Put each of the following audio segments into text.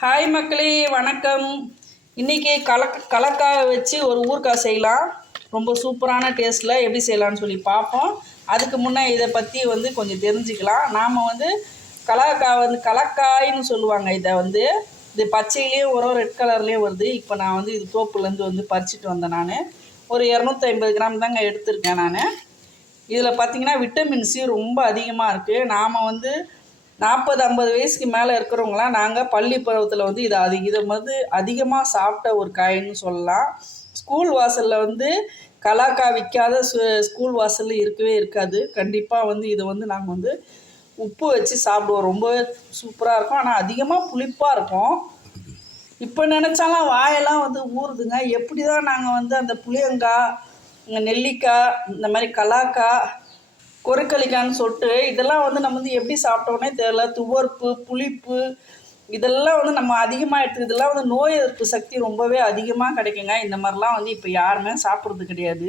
Hi மக்களே, வணக்கம். இன்றைக்கி கலக்காய் வச்சு ஒரு ஊறுகாய் செய்யலாம். ரொம்ப சூப்பரான டேஸ்ட்டில் எப்படி செய்யலான்னு சொல்லி பார்ப்போம். அதுக்கு முன்னே இதை பற்றி கொஞ்சம் தெரிஞ்சுக்கலாம். நாம் கலக்காய்னு சொல்லுவாங்க. இது பச்சையிலேயும் வரும், ரெட் கலர்லேயும் வருது. இப்போ நான் இது தோப்புலேருந்து பறிச்சுட்டு வந்தேன். நான் ஒரு 250 கிராம் தாங்க எடுத்திருக்கேன். நான் இதில் பார்த்திங்கன்னா விட்டமின் சி ரொம்ப அதிகமாக இருக்குது. நாம் 40-50 வயசுக்கு மேலே இருக்கிறவங்களாம் நாங்கள் பள்ளி பருவத்தில் இதை அதிகமாக சாப்பிட்ட ஒரு காயின்னு சொல்லலாம். ஸ்கூல் வாசலில் கலாக்காய் விற்காத ஸ்கூல் வாசலில் இருக்கவே இருக்காது. கண்டிப்பாக இதை நாங்கள் உப்பு வச்சு சாப்பிடுவோம். ரொம்பவே சூப்பராக இருக்கும். ஆனால் அதிகமாக புளிப்பாக இருக்கும். இப்போ நினச்சாலாம் வாயெல்லாம் ஊறுதுங்க. எப்படி தான் நாங்கள் அந்த புளியங்காய், நெல்லிக்காய், இந்த மாதிரி கலாக்காய், கொருக்களிக்கான்னு சொல்லிட்டு இதெல்லாம் நம்ம எப்படி சாப்பிட்டோன்னே தெரியல. துவர்ப்பு, புளிப்பு இதெல்லாம் நம்ம அதிகமாக எடுத்துக்கு. இதெல்லாம் நோய் எதிர்ப்பு சக்தி ரொம்பவே அதிகமாக கிடைக்குங்க. இந்த மாதிரிலாம் இப்போ யாருமே சாப்பிட்றது கிடையாது.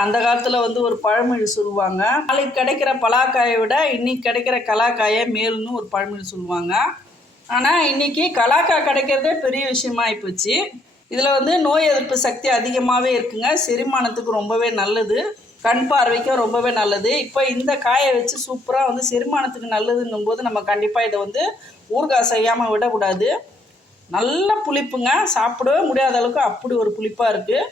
அந்த காலத்தில் ஒரு பழமொழி சொல்லுவாங்க, நாளைக்கு கிடைக்கிற பலாக்காயை விட இன்றைக்கி கிடைக்கிற கலாக்காயை மேல்னு ஒரு பழமொழி சொல்லுவாங்க. ஆனால் இன்றைக்கி கலாக்காய் கிடைக்கிறதே பெரிய விஷயமா ஆகிப்போச்சு. இதில் நோய் எதிர்ப்பு சக்தி அதிகமாகவே இருக்குங்க. செரிமானத்துக்கு ரொம்பவே நல்லது, கண் பார்வைக்கும் ரொம்பவே நல்லது. இப்போ இந்த காயை வச்சு சூப்பராக செரிமானத்துக்கு நல்லதுன்னும் போது நம்ம கண்டிப்பாக இதை ஊறுகாய் செய்யாமல் விடக்கூடாது. நல்ல புளிப்புங்க, சாப்பிடவே முடியாத அளவுக்கு அப்படி ஒரு புளிப்பாக இருக்குது.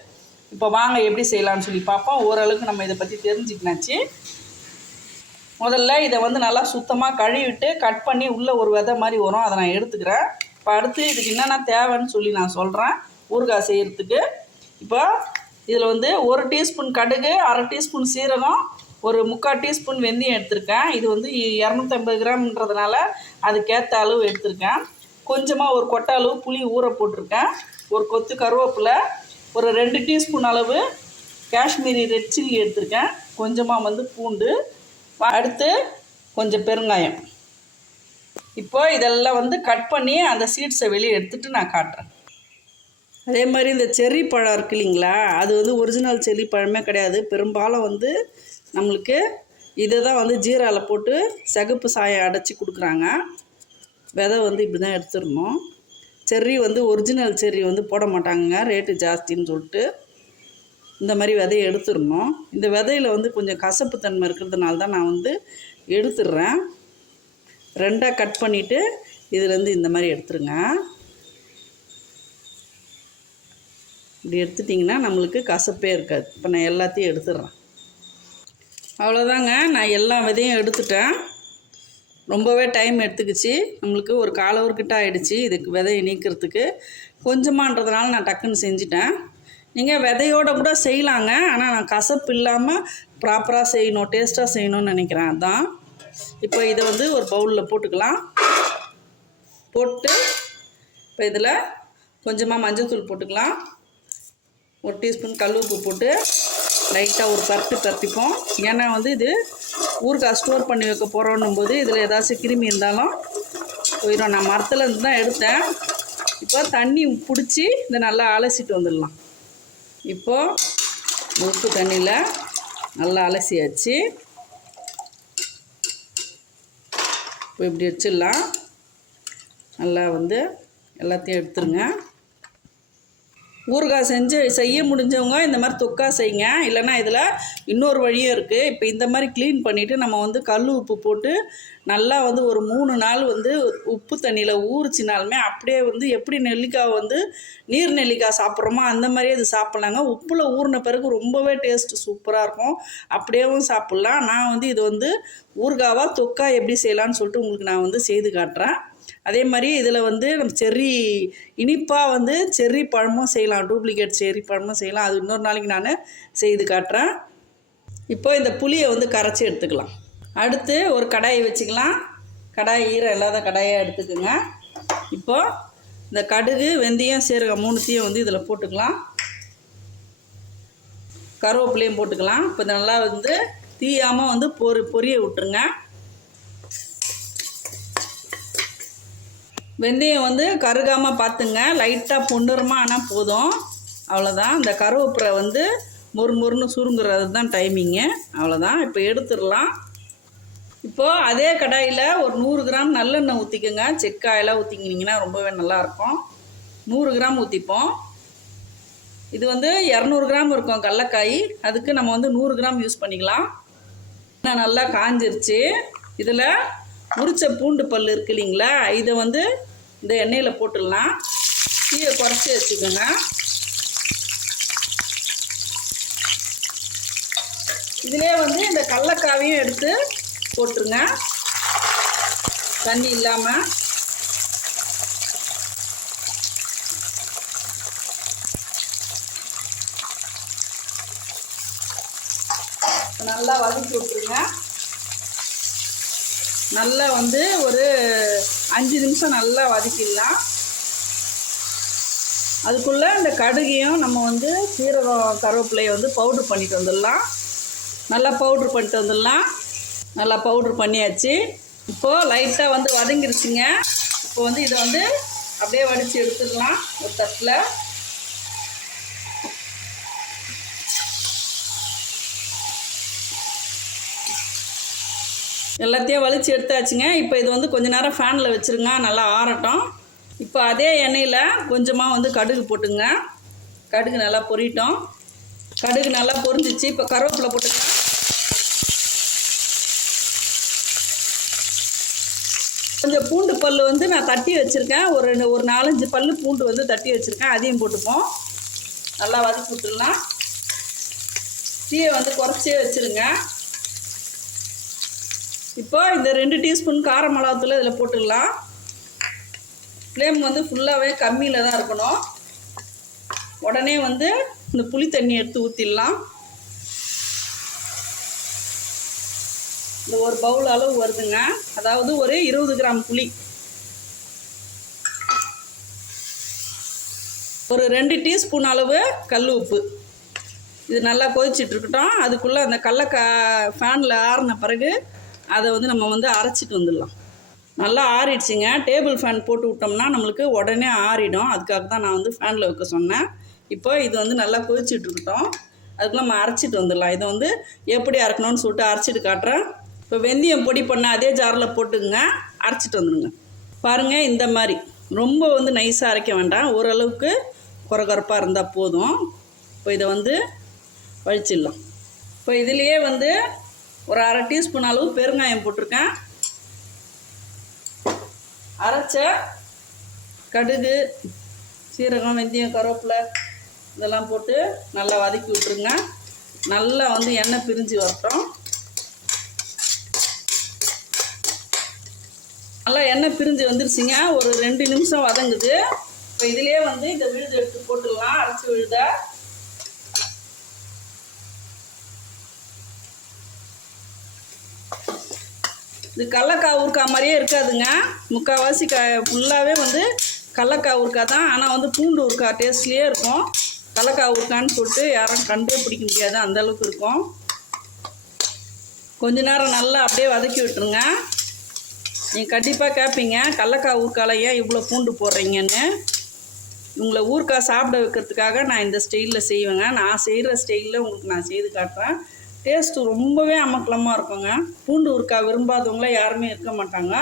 இப்போ வாங்க எப்படி செய்யலான்னு சொல்லி பார்ப்போம். ஓரளவுக்கு நம்ம இதை பற்றி தெரிஞ்சுக்கினாச்சு. முதல்ல இதை நல்லா சுத்தமாக கழுவிட்டு கட் பண்ணி உள்ளே ஒரு விதை மாதிரி வரும், அதை நான் எடுத்துக்கிறேன். இப்போ அடுத்து இதுக்கு என்னென்ன தேவைன்னு சொல்லி நான் சொல்கிறேன் ஊறுகாய் செய்கிறதுக்கு. இப்போ இதில் 1 டீஸ்பூன் கடுகு, 1/2 டீஸ்பூன் சீரகம், ஒரு 3/4 டீஸ்பூன் வெந்தயம் எடுத்திருக்கேன். இது 250 கிராம்ன்றதுனால அதுக்கேற்ற அளவு எடுத்திருக்கேன். கொஞ்சமாக ஒரு கொட்டை அளவு புளி ஊற போட்டிருக்கேன். ஒரு கொத்து கருவேப்பிலை, ஒரு 2 டீஸ்பூன் அளவு காஷ்மீரி ரெட் சில்லி எடுத்திருக்கேன். கொஞ்சமாக பூண்டு, அடுத்து கொஞ்சம் பெருங்காயம். இப்போ இதெல்லாம் கட் பண்ணி அந்த சீட்ஸை வெளியே எடுத்துகிட்டு நான் காட்டுறேன். அதே மாதிரி இந்த செர்ரி பழம் இருக்கு இல்லைங்களா, அது ஒரிஜினல் செர்ரி பழமே கிடையாது. பெரும்பாலும் நம்மளுக்கு இதை தான் ஜீராவில் போட்டு சிகப்பு சாயம் அடைச்சி கொடுக்குறாங்க. விதை இப்படி தான் எடுத்துடணும். செர்ரி ஒரிஜினல் செர்ரி போட மாட்டாங்க, ரேட்டு ஜாஸ்தின்னு சொல்லிட்டு. இந்த மாதிரி விதையை எடுத்துடணும். இந்த விதையில் கொஞ்சம் கசப்பு தன்மை இருக்கிறதுனால தான் நான் எடுத்துடுறேன். 2ஆக கட் பண்ணிவிட்டு இதுலேருந்து இந்த மாதிரி எடுத்துருங்க. இப்படி எடுத்துட்டிங்கன்னா நம்மளுக்கு கசப்பே இருக்காது. இப்போ நான் எல்லாத்தையும் எடுத்துடுறேன். அவ்வளோதாங்க, நான் எல்லா விதையும் எடுத்துட்டேன். ரொம்பவே டைம் எடுத்துக்கிச்சு. நம்மளுக்கு ஒரு 1/4 hour கிட்ட ஆகிடுச்சு இதுக்கு விதையை நீக்கிறதுக்கு. கொஞ்சமான்றதுனால நான் டக்குன்னு செஞ்சிட்டேன். நீங்கள் விதையோடு கூட செய்யலாங்க. ஆனால் நான் கசப்பு இல்லாமல் ப்ராப்பராக செய்யணும், டேஸ்ட்டாக செய்யணும்னு நினைக்கிறேன். அதுதான். இப்போ இதை ஒரு பவுலில் போட்டுக்கலாம். போட்டு இப்போ இதில் கொஞ்சமாக மஞ்சள் தூள் போட்டுக்கலாம். 1 டீஸ்பூன் கல் உப்பு போட்டு லைட்டாக ஒரு பரட்டிப்போம். ஏன்னா இது ஊறுகாய் ஸ்டோர் பண்ணி வைக்க போகிறோன்னும் போது இதில் ஏதாச்சும் கிருமி இருந்தாலும் போயிடும். நான் மரத்துலேருந்து தான் எடுத்தேன். இப்போ தண்ணி பிடிச்சி இதை நல்லா அலசிட்டு வந்துடலாம். இப்போது உப்பு தண்ணியில் நல்லா அலசியாச்சு. இப்போ இப்படி வச்சிடலாம். நல்லா எல்லாத்தையும் எடுத்துருங்க. ஊறுகாய் செய்ய முடிஞ்சவங்க இந்த மாதிரி தொக்கா செய்யுங்க. இல்லைன்னா இதில் இன்னொரு வழியும் இருக்குது. இப்போ இந்த மாதிரி க்ளீன் பண்ணிவிட்டு நம்ம கல் உப்பு போட்டு நல்லா ஒரு 3 நாள் உப்பு தண்ணியில் ஊறிச்சினாலுமே அப்படியே எப்படி நெல்லிக்காய் நீர் நெல்லிக்காய் சாப்பிட்றோமோ அந்த மாதிரியே இது சாப்பிட்லாங்க. உப்பில் ஊறின பிறகு ரொம்பவே டேஸ்ட்டு சூப்பராக இருக்கும். அப்படியேவும் சாப்பிட்லாம். நான் இது ஊறுகாவாக தொக்கா எப்படி செய்யலான்னு சொல்லிட்டு உங்களுக்கு நான் செய்து காட்டுறேன். அதே மாதிரி இதில் நம்ம செர்ரி இனிப்பாக செர்ரி பழமும் செய்யலாம், டூப்ளிகேட் செர்ரி பழமும் செய்யலாம். அது இன்னொரு நாளைக்கு நான் செய்து காட்டுறேன். இப்போ இந்த புளியை கரைச்சி எடுத்துக்கலாம். அடுத்து ஒரு கடாயை வச்சுக்கலாம். கடாய் ஈரம் இல்லாத கடாயாக எடுத்துக்கோங்க. இப்போது இந்த கடுகு, வெந்தயம், சீரகம் 3த்தையும் இதில் போட்டுக்கலாம். கருவேப்பிலையும் போட்டுக்கலாம். இப்போ நல்லா தீயாமல் பொரிய விட்டுருங்க. வெந்தயம் கருகாமல் பார்த்துங்க, லைட்டாக பொன்னிறமாக ஆனால் போதும். அவ்வளோதான். இந்த கருவேப்பிலை மொறுன்னு சுருங்குறது தான் டைமிங்கு. அவ்வளோதான். இப்போ எடுத்துடலாம். இப்போது அதே கடாயில் ஒரு 100 கிராம் நல்லெண்ணெய் ஊற்றிக்கோங்க. செக்காயெல்லாம் ஊற்றிக்கினீங்கன்னா ரொம்பவே நல்லாயிருக்கும். 100 கிராம் ஊற்றிப்போம். இது வந்து 200 கிராம் இருக்கும் கடலக்காய். அதுக்கு நம்ம வந்து 100 கிராம் யூஸ் பண்ணிக்கலாம். நல்லா காஞ்சிருச்சு. இதில் உரிச்ச பூண்டு பல் இருக்கு இல்லைங்களா, இதை வந்து இந்த எண்ணெயில் போட்டுடலாம். தீயை குறைச்சி வச்சுக்கோங்க. இதிலே வந்து இந்த கடலக்காவையும் எடுத்து போட்டுருங்க, தண்ணி இல்லாமல். நல்லா வதக்கி விட்டுருங்க. நல்லா வந்து ஒரு 5 நிமிஷம் நல்லா வதக்கிடலாம். அதுக்குள்ளே இந்த கடுகையும் நம்ம வந்து சீரகம் கருவேப்பிலையை வந்து பவுட்ரு பண்ணிட்டு வந்துடலாம். நல்லா பவுட்ரு பண்ணிட்டு வந்துடலாம். நல்லா பவுட்ரு பண்ணியாச்சு. இப்போது லைட்டாக வந்து வதங்கிருச்சுங்க. இப்போ வந்து இதை வந்து அப்படியே வடித்து எடுத்துக்கலாம் ஒரு தட்டில். எல்லாத்தையும் வலித்து எடுத்தாச்சுங்க. இப்போ இது வந்து கொஞ்ச நேரம் ஃபேனில் வச்சுருங்க, நல்லா ஆறட்டும். இப்போ அதே எண்ணெயில் கொஞ்சமாக வந்து கடுகு போட்டுங்க. கடுகு நல்லா பொரியட்டும். கடுகு நல்லா பொரிஞ்சிச்சு. இப்போ கருவேப்பிலை போட்டுங்க. கொஞ்சம் பூண்டு பல் வந்து நான் தட்டி வச்சுருக்கேன். ஒரு 4-5 பல் பூண்டு வந்து தட்டி வச்சுருக்கேன். அதையும் போட்டுப்போம். நல்லா வதக்கி விட்டுடலாம். தீயை வந்து குறைச்சே வச்சுருங்க. இப்போ இந்த 2 டீஸ்பூன் கார மிளகாத்தூள் இதில் போட்டுடலாம். ஃப்ளேம் வந்து ஃபுல்லாகவே கம்மியில் தான் இருக்கணும். உடனே வந்து இந்த புளி தண்ணி எடுத்து ஊற்றிடலாம். இந்த ஒரு பவுல் அளவு வருதுங்க. அதாவது ஒரு 20 கிராம் புளி. ஒரு 2 டீஸ்பூன் அளவு கல் உப்பு. இது நல்லா கொதிச்சிட்டு இருக்கட்டும். அதுக்குள்ளே அந்த ஃபேனில் ஆறின பிறகு அதை வந்து நம்ம வந்து அரைச்சிட்டு வந்துடலாம். நல்லா ஆறிடுச்சிங்க. டேபிள் ஃபேன் போட்டு விட்டோம்னா நம்மளுக்கு உடனே ஆறிடும். அதுக்காக தான் நான் வந்து ஃபேனில் வைக்க சொன்னேன். இப்போ இது வந்து நல்லா கொதிச்சிட்டு இருக்கட்டும். அதுக்குள்ளே நம்ம அரைச்சிட்டு வந்துடலாம். இதை வந்து எப்படி அரைக்கணும்னு சொல்லிட்டு அரைச்சிட்டு காட்டுறேன். இப்போ வெந்தயம் பொடி பண்ண அதே ஜாரில் போட்டுங்க, அரைச்சிட்டு வந்துடுங்க. பாருங்கள், இந்த மாதிரி ரொம்ப வந்து நைஸாக அரைக்க வேண்டாம், ஓரளவுக்கு குறகுறப்பாக இருந்தால் போதும். இப்போ இதை வந்து வழிச்சிடலாம். இப்போ இதுலேயே வந்து ஒரு 1/2 டீஸ்பூன் அளவு பெருங்காயம் போட்டிருக்கேன். அரைச்ச கடுகு, சீரகம், வெந்தயம், கருவேப்பிலை இதெல்லாம் போட்டு நல்லா வதக்கி விட்டுருங்க. நல்லா வந்து எண்ணெய் பிரிஞ்சு வரட்டும். நல்லா எண்ணெய் பிரிஞ்சு வந்துருச்சுங்க. ஒரு 2 நிமிஷம் வதங்குது. இப்போ இதிலே வந்து இந்த விழுது எடுத்து போட்டுடலாம். அரைச்சி விழுத இது கடலக்காய் ஊறுக்காய் மாதிரியே இருக்காதுங்க. முக்கால்வாசி ஃபுல்லாகவே வந்து கடலக்காய் ஊறுக்காய் தான். ஆனால் வந்து பூண்டு ஊறுக்காய் டேஸ்ட்லேயே இருக்கும். கடலக்காய் ஊறுக்கான்னு சொல்லிட்டு யாரும் கண்டே பிடிக்க முடியாது, அந்தளவுக்கு இருக்கும். கொஞ்ச நேரம் நல்லா அப்படியே வதக்கி விட்டுருங்க. நீங்கள் கண்டிப்பாக கேட்பீங்க, கடலக்காய் ஊறுக்காயில் ஏன் இவ்வளோ பூண்டு போடுறீங்கன்னு. உங்களை ஊறுக்காய் சாப்பிட வைக்கிறதுக்காக நான் இந்த ஸ்டைலில் செய்வேங்க. நான் செய்கிற ஸ்டைலில் உங்களுக்கு நான் செய்து காட்டுறேன். டேஸ்ட்டு ரொம்பவே அமக்கலமாக இருக்குங்க. பூண்டு ஊறுக்காய் விரும்பாதவங்கள யாருமே இருக்க மாட்டாங்க.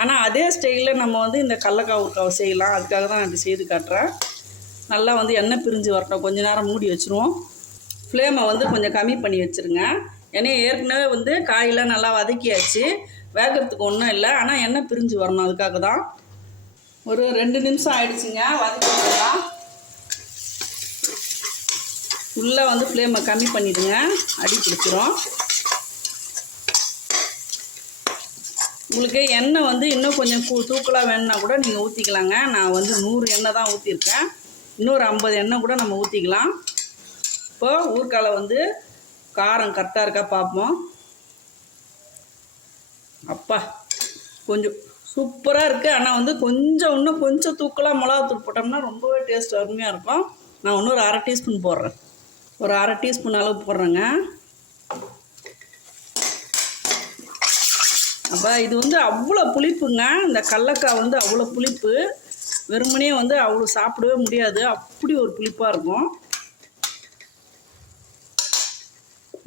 ஆனால் அதே ஸ்டைலில் நம்ம வந்து இந்த கடலக்காய் ஊறுக்காவை செய்யலாம். அதுக்காக தான் நான் இது செய்து காட்டுறேன். நல்லா வந்து எண்ணெய் பிரிஞ்சு வரட்டும். கொஞ்சம் நேரம் மூடி வச்சுருவோம். ஃப்ளேமை வந்து கொஞ்சம் கம்மி பண்ணி வச்சுருங்க. ஏன்னா ஏற்கனவே வந்து காயெல்லாம் நல்லா வதக்கியாச்சு, வேகிறதுக்கு ஒன்றும் இல்லை. ஆனால் எண்ணெய் பிரிஞ்சு வரணும், அதுக்காக தான். ஒரு 2 நிமிஷம் ஆயிடுச்சுங்க. வதக்கிடலாம். உள்ளே வந்து ஃப்ளேமை கம்மி பண்ணிவிடுங்க, அடி பிடிச்சிரும். உங்களுக்கு எண்ணெய் வந்து இன்னும் கொஞ்சம் தூக்கலாக வேணுன்னா கூட நீங்கள் ஊற்றிக்கலாங்க. நான் வந்து 100 எண்ணெய் தான் ஊற்றிருக்கேன். இன்னொரு 50 எண்ணெய் கூட நம்ம ஊற்றிக்கலாம். இப்போது ஊறுக்காயில் வந்து காரம் கரெக்டாக இருக்கா பார்ப்போம். அப்பா, கொஞ்சம் சூப்பராக இருக்குது. ஆனால் வந்து இன்னும் கொஞ்சம் தூக்கலாக மிளகாத்தூள் போட்டோம்னா ரொம்பவே டேஸ்ட் அருமையாக இருக்கும். நான் இன்னொரு 1/2 டீஸ்பூன் போடுறேன். ஒரு 1/2 டீஸ்பூன் அளவு போடுறேங்க. அப்போ இது வந்து அவ்வளோ புளிப்புங்க. இந்த கடலக்காய் வந்து அவ்வளோ புளிப்பு. வெறுமனே வந்து அவ்வளோ சாப்பிடவே முடியாது, அப்படி ஒரு புளிப்பாக இருக்கும்.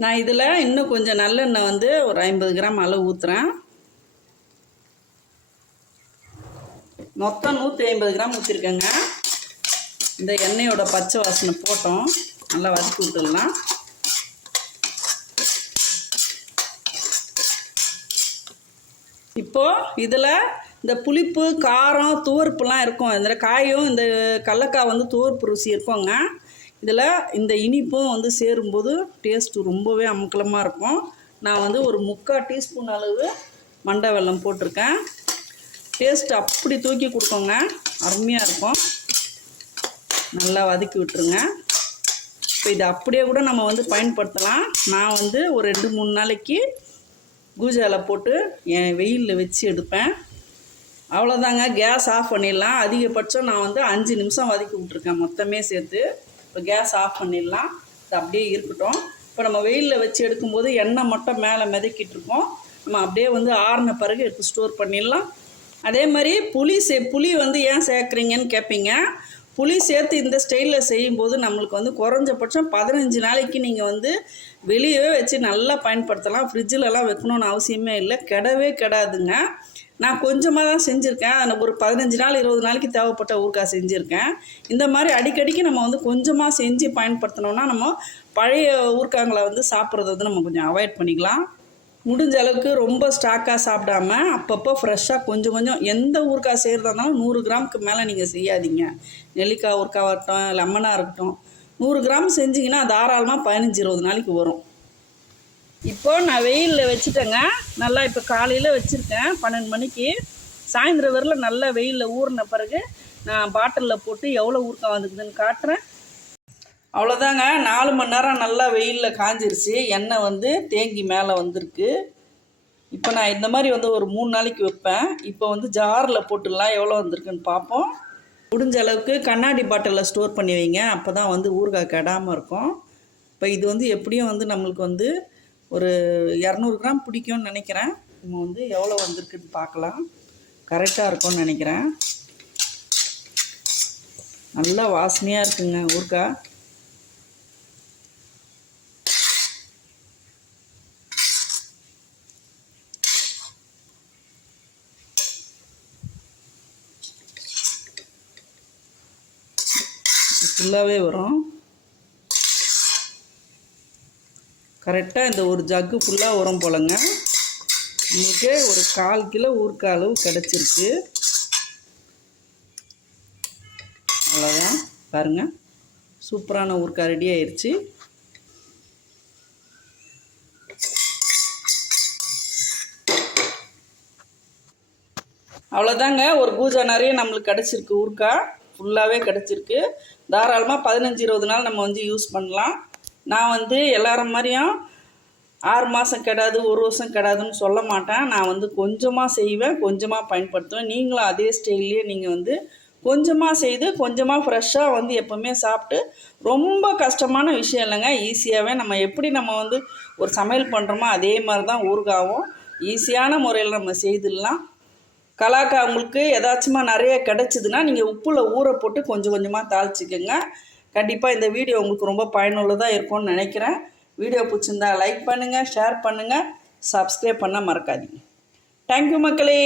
நான் இதில் இன்னும் கொஞ்சம் நல்லெண்ணெய் வந்து ஒரு 50 கிராம் அளவு ஊற்றுறேன். மொத்தம் 150 கிராம் ஊற்றிருக்கேங்க. இந்த எண்ணெயோட பச்சை வாசனை போட்டோம், நல்லா வதக்கி விட்டுடலாம். இப்போது இதில் இந்த புளிப்பு காரம் துவர்ப்புலாம் இருக்கும். இந்த காயும் இந்த கடலக்காய் வந்து துவர்ப்பு ருசி இருக்குங்க. இதில் இந்த இனிப்பும் வந்து சேரும்போது டேஸ்ட்டு ரொம்பவே அமக்கலமாக இருக்கும். நான் வந்து ஒரு 3/4 டீஸ்பூன் அளவு மண்டை வெல்லம் போட்டிருக்கேன். டேஸ்ட் அப்படி தூக்கி கொடுக்கோங்க, அருமையாக இருக்கும். நல்லா வதக்கி விட்டுருங்க. இப்போ இதை அப்படியே கூட நம்ம வந்து பயன்படுத்தலாம். நான் வந்து ஒரு 2-3 நாளைக்கு கூஜாவில் போட்டு என் வெயிலில் வச்சு எடுப்பேன். அவ்வளோதாங்க, கேஸ் ஆஃப் பண்ணிடலாம். அதிகபட்சம் நான் வந்து 5 நிமிஷம் வதக்கி விட்ருக்கேன் மொத்தமே சேர்த்து. இப்போ கேஸ் ஆஃப் பண்ணிடலாம். இது அப்படியே இருக்கட்டும். இப்போ நம்ம வெயிலில் வச்சு எடுக்கும்போது எண்ணெய் மட்டும் மேலே மிதக்கிட்டு இருக்கோம். நம்ம அப்படியே வந்து ஆறின பிறகு எடுத்து ஸ்டோர் பண்ணிடலாம். அதே மாதிரி புளி வந்து ஏன் சேர்க்குறீங்கன்னு கேட்பீங்க. புளி சேர்த்து இந்த ஸ்டைலில் செய்யும்போது நம்மளுக்கு வந்து குறைஞ்சபட்சம் 15 நாளைக்கு நீங்கள் வந்து வெளியே வச்சு நல்லா பயன்படுத்தலாம். ஃப்ரிட்ஜிலலாம் வைக்கணுன்னு அவசியமே இல்லை, கெடவே கெடாதுங்க. நான் கொஞ்சமாக தான் செஞ்சுருக்கேன். ஒரு 15 நாள் 20 நாளைக்கு தேவைப்பட்ட ஊறுகாய் செஞ்சுருக்கேன். இந்த மாதிரி அடிக்கடிக்கு நம்ம வந்து கொஞ்சமாக செஞ்சு பயன்படுத்தினோன்னா நம்ம பழைய ஊறுகாய்களை வந்து சாப்பிட்றத வந்து நம்ம கொஞ்சம் அவாய்ட் பண்ணிக்கலாம். முடிஞ்ச அளவுக்கு ரொம்ப ஸ்டாக்காக சாப்பிடாம அப்பப்போ ஃப்ரெஷ்ஷாக கொஞ்சம் கொஞ்சம் எந்த ஊறுகாய் செய்கிறதா இருந்தாலும் 100 கிராமுக்கு மேலே நீங்கள் செய்யாதீங்க. நெல்லிக்காய் ஊறுகாய் இருக்கட்டும், லெமனாக இருக்கட்டும், 100 கிராம் செஞ்சிங்கன்னா தாராளமாக 15-20 நாளைக்கு வரும். இப்போது நான் வெயிலில் வச்சுட்டேங்க. நல்லா இப்போ காலையில் வச்சுருக்கேன் 12 மணிக்கு. சாயந்தரம் வரல நல்லா வெயிலில் ஊறின பிறகு நான் பாட்டிலில் போட்டு எவ்வளோ ஊறுகாய் வந்துக்குதுன்னு காட்டுறேன். அவ்வளோதாங்க, 4 மணி நேரம் நல்லா வெயிலில் காஞ்சிருச்சு. எண்ணெய் வந்து தேங்கி மேலே வந்திருக்கு. இப்போ நான் இந்த மாதிரி வந்து ஒரு 3 நாளைக்கு வைப்பேன். இப்போ வந்து ஜாரில் போட்டுடலாம், எவ்வளோ வந்திருக்குன்னு பார்ப்போம். முடிஞ்ச அளவுக்கு கண்ணாடி பாட்டிலில் ஸ்டோர் பண்ணி வைங்க, அப்போ தான் வந்து ஊறுகாய் கெடாமல் இருக்கும். இப்போ இது வந்து எப்படியும் வந்து நம்மளுக்கு வந்து ஒரு 200 கிராம் பிடிக்கும்னு நினைக்கிறேன். நம்ம வந்து எவ்வளோ வந்திருக்குன்னு பார்க்கலாம். கரெக்டாக இருக்கும்னு நினைக்கிறேன். நல்லா வாசனையாக இருக்குங்க ஊறுகாய். ஃபுல்லாகவே வரும். கரெக்டாக இந்த ஒரு ஜக்கு ஃபுல்லாக வரும் போலங்க. உங்களுக்கு ஒரு 1/4 கிலோ ஊறுகாய் அளவு கிடச்சிருக்கு. அவ்வளோதான், பாருங்கள், சூப்பரான ஊறுகாய் ரெடி ஆயிடுச்சு. அவ்வளோதாங்க, ஒரு கூஜா நிறைய நம்மளுக்கு கிடச்சிருக்கு. ஊறுகாய் ஃபுல்லாகவே கிடச்சிருக்கு. தாராளமாக 15-20 நாள் நம்ம வந்து யூஸ் பண்ணலாம். நான் வந்து எல்லாரும் மாதிரியும் 6 மாதம் கெடாது 1 வருஷம் கெடாதுன்னு சொல்ல மாட்டேன். நான் வந்து கொஞ்சமாக செய்வேன், கொஞ்சமாக பயன்படுத்துவேன். நீங்களும் அதே ஸ்டைல்லையே நீங்கள் வந்து கொஞ்சமாக செய்து கொஞ்சமாக ஃப்ரெஷ்ஷாக வந்து எப்போவுமே சாப்பிட்டு, ரொம்ப கஷ்டமான விஷயம் இல்லைங்க. ஈஸியாகவே நம்ம வந்து ஒரு சமையல் பண்ணுறோமோ அதே மாதிரி தான் ஊறுகாவும் ஈஸியான முறையில் நம்ம செய்துடலாம். கலாக்காய் உங்களுக்கு ஏதாச்சுமா நிறைய கிடச்சிதுன்னா நீங்கள் உப்பில் ஊற போட்டு கொஞ்சம் கொஞ்சமாக தாளிச்சிக்கோங்க. கண்டிப்பாக இந்த வீடியோ உங்களுக்கு ரொம்ப பயனுள்ளதாக இருக்கும்னு நினைக்கிறேன். வீடியோ பிடிச்சிருந்தா லைக் பண்ணுங்கள், ஷேர் பண்ணுங்கள், சப்ஸ்கிரைப் பண்ண மறக்காதீங்க. தேங்க்யூ மக்களே.